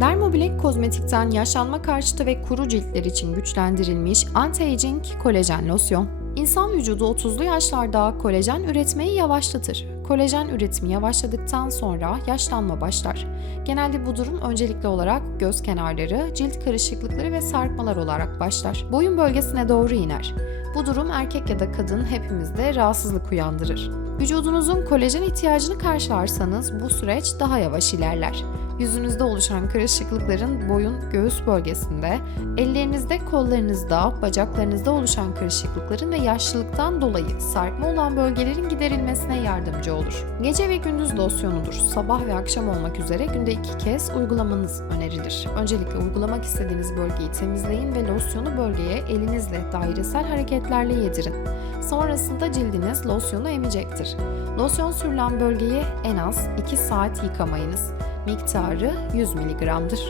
Dermoblek kozmetikten yaşlanma karşıtı ve kuru ciltler için güçlendirilmiş anti-aging kolajen losyon. İnsan vücudu 30'lu yaşlarda kolajen üretmeyi yavaşlatır. Kolajen üretimi yavaşladıktan sonra yaşlanma başlar. Genelde bu durum öncelikli olarak göz kenarları, cilt karışıklıkları ve sarkmalar olarak başlar. Boyun bölgesine doğru iner. Bu durum erkek ya da kadın hepimizde rahatsızlık uyandırır. Vücudunuzun kolajen ihtiyacını karşılarsanız bu süreç daha yavaş ilerler. Yüzünüzde oluşan kırışıklıkların boyun göğüs bölgesinde, ellerinizde, kollarınızda, bacaklarınızda oluşan kırışıklıkların ve yaşlılıktan dolayı sarkma olan bölgelerin giderilmesine yardımcı olur. Gece ve gündüz losyonudur. Sabah ve akşam olmak üzere günde iki kez uygulamanız önerilir. Öncelikle uygulamak istediğiniz bölgeyi temizleyin ve losyonu bölgeye elinizle dairesel hareketlerle yedirin. Sonrasında cildiniz losyonu emecektir. Losyon sürülen bölgeyi en az 2 saat yıkamayınız. Miktarı 100 mg'dır.